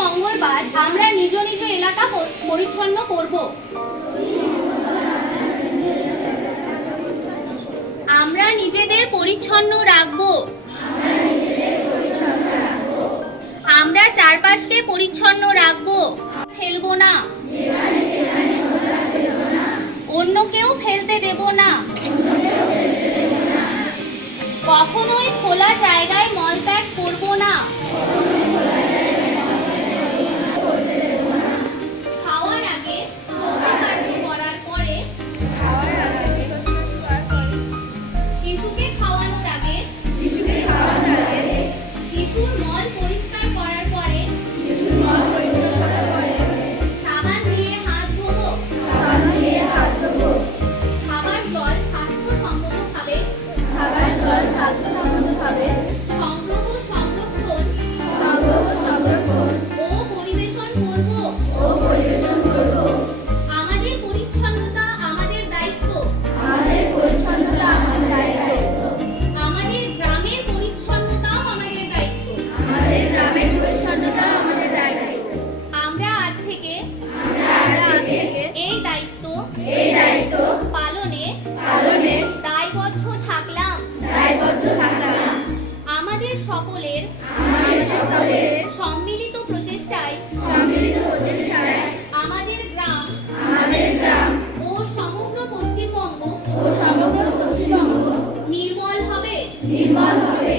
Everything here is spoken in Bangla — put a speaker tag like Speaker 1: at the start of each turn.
Speaker 1: এবার আমরা নিজ নিজ এলাকা পরিচ্ছন্ন করব। আমরা নিজেদের পরিচ্ছন্ন রাখব। আমরা চারপাশকে পরিচ্ছন্ন রাখব। ফেলব না। অন্যকেও ফেলতে দেব না। কখনোই খোলা জায়গায় মলত্যাগ করব না। 아, সকলের সম্মিলিত প্রচেষ্টায় আমাদের গ্রাম আমাদের গ্রাম ও সমগ্র পশ্চিমবঙ্গ ও সমগ্র পশ্চিমবঙ্গ নির্মল হবে। নির্মল হবে।